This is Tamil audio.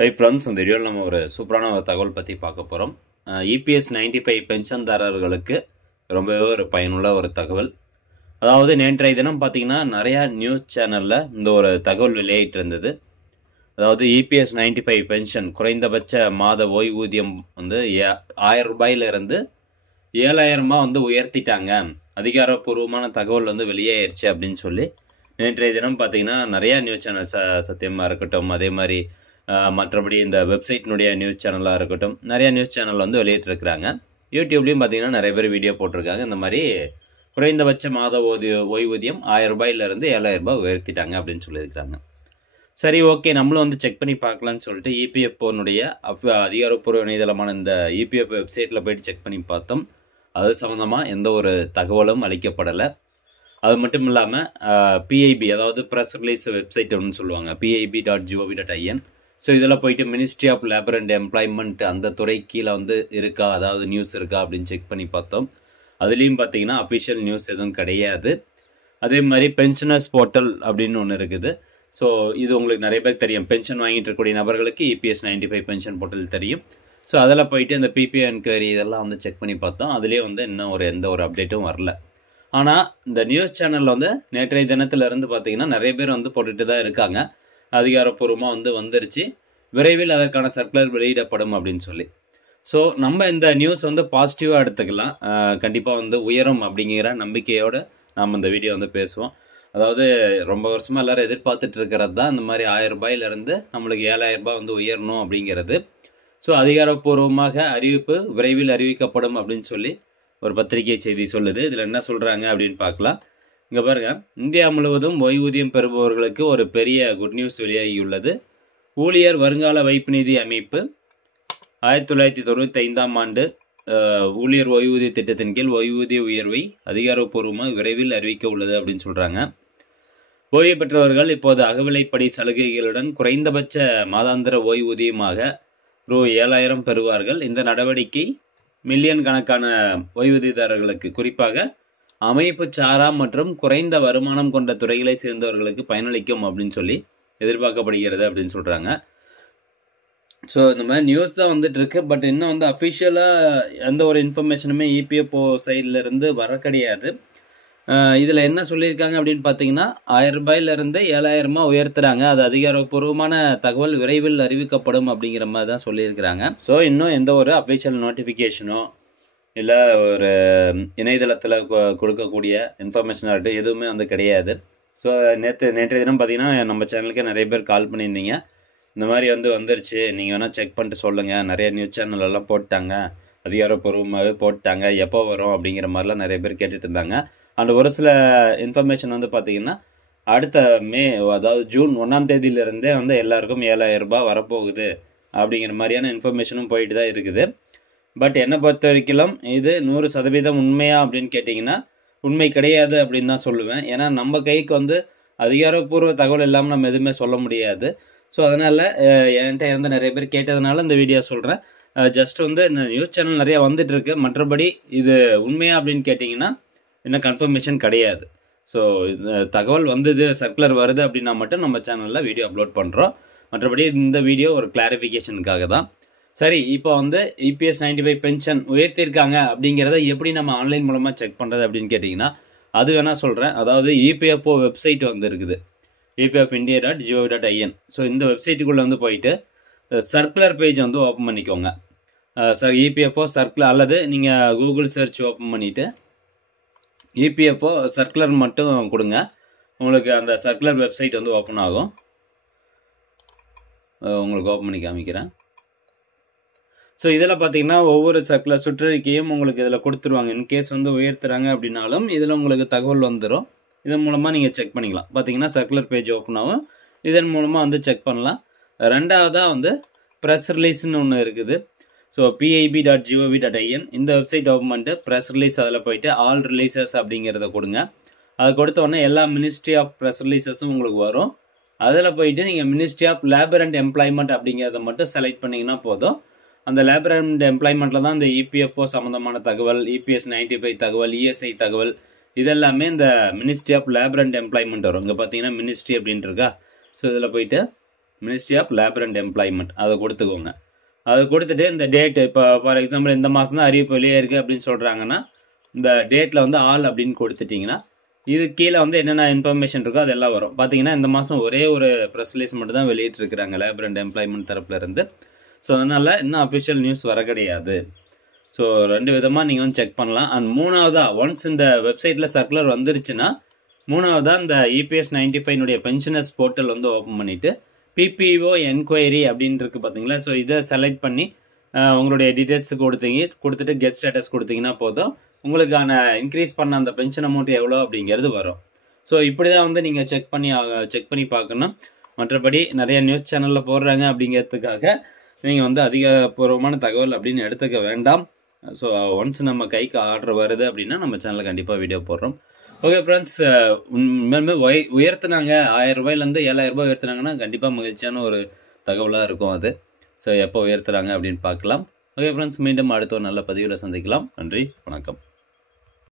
ஹை ஃப்ரெண்ட்ஸ், இந்த வீடியோவில் நம்ம ஒரு சூப்பரான ஒரு தகவல் பற்றி பார்க்க போகிறோம். இபிஎஸ் 95 பென்ஷன்தாரர்களுக்கு ரொம்பவே ஒரு பயனுள்ள ஒரு தகவல். அதாவது நேற்றைய தினம் பார்த்திங்கன்னா நிறையா நியூஸ் சேனலில் இந்த ஒரு தகவல் வெளியிட்டு இருந்தது. அதாவது இபிஎஸ் 95 பென்ஷன் குறைந்தபட்ச மாத ஓய்வூதியம் வந்து 1000 ரூபாயிலிருந்து 7000 வந்து உயர்த்திட்டாங்க, அதிகாரப்பூர்வமான தகவல் வந்து வெளியேறிச்சு அப்படின்னு சொல்லி நேற்றைய தினம் பார்த்திங்கன்னா நிறையா நியூஸ் சேனல் சத்தியமாக இருக்கட்டும், அதே மாதிரி மற்றபடி இந்த வெப்சைட்னுடைய நியூஸ் சேனலாக இருக்கட்டும், நிறையா நியூஸ் சேனல் வந்து வெளியிட்டிருக்கிறாங்க. யூடியூப்லேயும் பார்த்திங்கன்னா நிறைய பேர் வீடியோ போட்டிருக்காங்க. இந்த மாதிரி குறைந்தபட்ச மாத ஓய்வூதியம் 1000 ரூபாயிலிருந்து 7000 ரூபாய் உயர்த்திட்டாங்க அப்படின்னு சொல்லியிருக்கிறாங்க. சரி, ஓகே, நம்மளும் வந்து செக் பண்ணி பார்க்கலான்னு சொல்லிட்டு இபிஎஃப்ஓனுடைய அதிகாரப்பூர்வ இணையதளமான இந்த இபிஎஃப் வெப்சைட்டில் போய்ட்டு செக் பண்ணி பார்த்தோம். அது சம்மந்தமாக எந்த ஒரு தகவலும் அளிக்கப்படலை. அது மட்டும் இல்லாமல் பிஐபி, அதாவது ப்ரெஸ் ரிலீஸ் வெப்சைட் ஒன்று சொல்லுவாங்க, pib.gov.in. ஸோ இதில் போயிட்டு ministry of labour and employment அந்த துறை கீழே வந்து இருக்கா, அதாவது நியூஸ் இருக்கா அப்படின்னு செக் பண்ணி பார்த்தோம். அதுலேயும் பார்த்தீங்கன்னா அஃபிஷியல் நியூஸ் எதுவும் கிடையாது. அதே மாதிரி பென்ஷனர்ஸ் போர்ட்டல் அப்படின்னு ஒன்று இருக்குது. ஸோ இது உங்களுக்கு நிறைய பேர் தெரியும், பென்ஷன் வாங்கிட்டு இருக்கக்கூடிய நபர்களுக்கு இபிஎஸ் 95 பென்ஷன் போர்ட்டல் தெரியும். ஸோ அதில் போயிட்டு இந்த பிபிஐ என்கொயரி இதெல்லாம் வந்து செக் பண்ணி பார்த்தோம். அதுலேயே வந்து இன்னும் எந்த ஒரு அப்டேட்டும் வரல. ஆனால் இந்த நியூஸ் சேனலில் வந்து நேற்றைய தினத்திலிருந்து பார்த்திங்கன்னா நிறைய பேர் வந்து போட்டுட்டு தான் இருக்காங்க, அதிகாரப்பூர்வமாக வந்து வந்துருச்சு, விரைவில் அதற்கான சர்க்குலர் வெளியிடப்படும் அப்படின்னு சொல்லி. ஸோ நம்ம இந்த நியூஸ் வந்து பாசிட்டிவாக எடுத்துக்கலாம். கண்டிப்பாக வந்து உயரும் அப்படிங்கிற நம்பிக்கையோடு நாம் இந்த வீடியோ வந்து பேசுவோம். அதாவது ரொம்ப வருஷமாக எல்லோரும் எதிர்பார்த்துட்டு இருக்கிறது தான் இந்த மாதிரி 1000 ரூபாயிலிருந்து நம்மளுக்கு 7000 ரூபாய் வந்து உயரணும் அப்படிங்கிறது. ஸோ அதிகாரப்பூர்வமாக அறிவிப்பு விரைவில் அறிவிக்கப்படும் அப்படின்னு சொல்லி ஒரு பத்திரிகை செய்தி சொல்லுது. இதில் என்ன சொல்கிறாங்க அப்படின்னு பார்க்கலாம். இங்கே பாருங்கள், இந்தியா முழுவதும் ஓய்வூதியம் பெறுபவர்களுக்கு ஒரு பெரிய குட் நியூஸ் வெளியாகியுள்ளது. ஊழியர் வருங்கால வைப்பு நிதி அமைப்பு 1995ஆம் ஆண்டு ஊழியர் ஓய்வூதிய திட்டத்தின் கீழ் ஓய்வூதிய உயர்வை அதிகாரப்பூர்வமாக விரைவில் அறிவிக்க உள்ளது அப்படின்னு சொல்கிறாங்க. ஓய்வு பெற்றவர்கள் இப்போது அகவிலைப்படி சலுகைகளுடன் குறைந்தபட்ச மாதாந்திர ஓய்வூதியமாக ரூ.7000 பெறுவார்கள். இந்த நடவடிக்கை மில்லியன் கணக்கான ஓய்வூதியதாரர்களுக்கு, குறிப்பாக அமைப்பு சாரா மற்றும் குறைந்த வருமானம் கொண்ட துறைகளை சேர்ந்தவர்களுக்கு பயனளிக்கும் அப்படின்னு சொல்லி எதிர்பார்க்கப்படுகிறது அப்படின்னு சொல்கிறாங்க. ஸோ இந்த மாதிரி நியூஸ் தான் வந்துட்டு இருக்கு. பட் இன்னும் வந்து அஃபிஷியலாக எந்த ஒரு இன்ஃபர்மேஷனுமே இபிஎஃப்ஓ சைட்லேருந்து வர கிடையாது. இதில் என்ன சொல்லியிருக்காங்க அப்படின்னு பார்த்தீங்கன்னா 1000 ரூபாயிலிருந்து 7000 உயர்த்துறாங்க, அது அதிகாரப்பூர்வமான தகவல் விரைவில் அறிவிக்கப்படும் அப்படிங்கிற மாதிரி தான் சொல்லியிருக்கிறாங்க. ஸோ இன்னும் எந்த ஒரு அஃபிஷியல் நோட்டிஃபிகேஷனோ இல்லை ஒரு இணையதளத்தில் கொடுக்கக்கூடிய இன்ஃபர்மேஷனாக எதுவுமே வந்து கிடையாது. ஸோ நேற்றைய தினம் பார்த்தீங்கன்னா நம்ம சேனலுக்கு நிறைய பேர் கால் பண்ணியிருந்தீங்க, இந்த மாதிரி வந்துருச்சு, நீங்கள் வேணால் செக் பண்ணிட்டு சொல்லுங்கள், நிறைய நியூஸ் சேனலெல்லாம் போட்டாங்க, அதிகாரப்பூர்வமாகவே போட்டாங்க, எப்போ வரும் அப்படிங்கிற மாதிரிலாம் நிறைய பேர் கேட்டுட்டு இருந்தாங்க. அண்ட் ஒரு சில இன்ஃபர்மேஷன் வந்து பார்த்திங்கன்னா அடுத்த அதாவது ஜூன் 1ஆம் தேதியிலிருந்தே வந்து எல்லாருக்கும் 7000 ரூபாய் வரப்போகுது அப்படிங்கிற மாதிரியான இன்ஃபர்மேஷனும் போயிட்டு தான் இருக்குது. பட் என்னை பொறுத்த வரைக்கும் இது 100% உண்மையா அப்படின்னு கேட்டிங்கன்னா உண்மை கிடையாது அப்படின்னு தான் சொல்லுவேன். ஏன்னா நம்ம கைக்கு வந்து அதிகாரப்பூர்வ தகவல் இல்லாமல் நம்ம எதுவுமே சொல்ல முடியாது. ஸோ அதனால் என்கிட்ட இருந்து நிறைய பேர் கேட்டதுனால இந்த வீடியோ சொல்கிறேன். ஜஸ்ட் வந்து இந்த நியூஸ் சேனல் நிறையா வந்துட்டுருக்கு, மற்றபடி இது உண்மையா அப்படின்னு கேட்டிங்கன்னா இன்னும் கன்ஃபர்மேஷன் கிடையாது. ஸோ தகவல் வந்தது, சர்க்குலர் வருது அப்படின்னா மட்டும் நம்ம சேனலில் வீடியோ அப்லோட் பண்ணுறோம். மற்றபடி இந்த வீடியோ ஒரு கிளாரிஃபிகேஷனுக்காக தான். சரி, இப்போ வந்து இபிஎஸ் 95 பென்ஷன் உயர்த்தியிருக்காங்க அப்படிங்கிறத எப்படி நம்ம ஆன்லைன் மூலமாக செக் பண்ணுறது அப்படின்னு கேட்டிங்கன்னா அது வேணால் சொல்கிறேன். அதாவது இபிஎஃப்ஓ வெப்சைட் வந்து இருக்குது, epfindia.gov.in. ஸோ இந்த வெப்சைட்டுக்குள்ளே வந்து போயிட்டு சர்க்குலர் பேஜ் வந்து ஓப்பன் பண்ணிக்கோங்க. இபிஎஃப்ஓ சர்க்குலர், அல்லது நீங்கள் கூகுள் சர்ச் ஓப்பன் பண்ணிவிட்டு இபிஎஃப்ஓ சர்க்குலர் மட்டும் கொடுங்க, உங்களுக்கு அந்த சர்க்குலர் வெப்சைட் வந்து ஓப்பன் ஆகும். உங்களுக்கு ஓப்பன் பண்ணி காமிக்கிறேன். ஸோ இதில் பார்த்தீங்கன்னா ஒவ்வொரு சர்க்குலர் சுற்றறிக்கையும் உங்களுக்கு இதில் கொடுத்துருவாங்க. இன்கேஸ் வந்து உயர்த்துறாங்க அப்படின்னாலும் இதில் உங்களுக்கு தகவல் வந்துடும். இதன் மூலமாக நீங்கள் செக் பண்ணிக்கலாம். பார்த்தீங்கன்னா சர்க்குலர் பேஜ் ஓப்பன் ஆகும், இதன் மூலமாக வந்து செக் பண்ணலாம். ரெண்டாவதாக வந்து ப்ரெஸ் ரிலீஸ்னு ஒன்று இருக்குது. ஸோ pib.gov.in இந்த வெப்சைட் ஓப்பன் பண்ணிட்டு ப்ரெஸ் ரிலீஸ் அதில் போயிட்டு ஆல் ரிலீசஸ் அப்படிங்கிறத கொடுங்க. அது கொடுத்த உடனே எல்லா மினிஸ்ட்ரி ஆஃப் ப்ரெஸ் ரிலீசஸும் உங்களுக்கு வரும். அதில் போயிட்டு நீங்கள் ministry of labour and employment அப்படிங்கிறத மட்டும் செலக்ட் பண்ணிங்கன்னா போதும். அந்த லேபர் அண்ட் எம்ப்ளாய்மெண்ட்டில் தான் இந்த இபிஎஃப்ஓ சம்மந்தமான தகவல், இபிஎஸ் 95 தகவல், இஎஸ்ஐ தகவல், இதெல்லாமே இந்த ministry of labour and employment வரும். இங்கே பார்த்தீங்கன்னா மினிஸ்ட்ரி அப்படின்ட்டு இருக்கா. ஸோ இதில் போயிட்டு ministry of labour and employment அதை கொடுத்துக்கோங்க. அதை கொடுத்துட்டு இந்த டேட் இப்போ ஃபார் எக்ஸாம்பிள் இந்த மாதம் தான் அறிவிப்பு வெளியே இருக்குது அப்படின்னு சொல்கிறாங்கன்னா இந்த டேட்டில் வந்து ஆல் அப்படின்னு கொடுத்துட்டிங்கன்னா இது கீழே வந்து என்னென்ன இன்ஃபர்மேஷன் இருக்கோ அதெல்லாம் வரும். பார்த்தீங்கன்னா இந்த மாதம் ஒரே ஒரு ப்ரெஸ் ரிலீஸ் மட்டும் தான் வெளியிட்டிருக்கிறாங்க லேபர் அண்ட் எம்ப்ளாய்மெண்ட் தரப்புலேருந்து. ஸோ அதனால் இன்னும் அஃபிஷியல் நியூஸ் வர கிடையாது. ஸோ 2 விதமாக நீங்கள் வந்து செக் பண்ணலாம். அண்ட் 3வதாக ஒன்ஸ் இந்த வெப்சைட்டில் சர்க்குலர் வந்துருச்சுன்னா 3வதாக இந்த EPS 95 பென்ஷனர்ஸ் போர்ட்டல் வந்து ஓப்பன் பண்ணிவிட்டு PPO என்கொயரி அப்படின்னு இருக்குது பார்த்தீங்களா. ஸோ இதை செலக்ட் பண்ணி உங்களுடைய டீட்டெயில்ஸ் கொடுத்துட்டு கெட் ஸ்டேட்டஸ் கொடுத்தீங்கன்னா போதும், உங்களுக்கான இன்க்ரீஸ் பண்ண அந்த பென்ஷன் அமௌண்ட் எவ்வளோ அப்படிங்கிறது வரும். ஸோ இப்படி தான் வந்து நீங்கள் செக் பண்ணி பார்க்கணும். மற்றபடி நிறைய நியூஸ் சேனலில் போடுறாங்க அப்படிங்கிறதுக்காக நீங்கள் வந்து அதிகபூர்வமான தகவல் அப்படின்னு எடுத்துக்க வேண்டாம். ஸோ ஒன்ஸ் நம்ம கைக்கு ஆர்டர் வருது அப்படின்னா நம்ம சேனலில் கண்டிப்பாக வீடியோ போடுறோம். ஓகே ஃப்ரெண்ட்ஸ், உண்மையுமே உயர்த்தினாங்க 1000 ரூபாயிலேருந்து 7000 ரூபாய் உயர்த்தினாங்கன்னா கண்டிப்பாக மகிழ்ச்சியான ஒரு தகவலாக இருக்கும் அது. ஸோ எப்போ உயர்த்துறாங்க அப்படின்னு பார்க்கலாம். ஓகே ஃப்ரெண்ட்ஸ், மீண்டும் அடுத்த ஒரு நல்ல பதிவில் சந்திக்கலாம். நன்றி, வணக்கம்.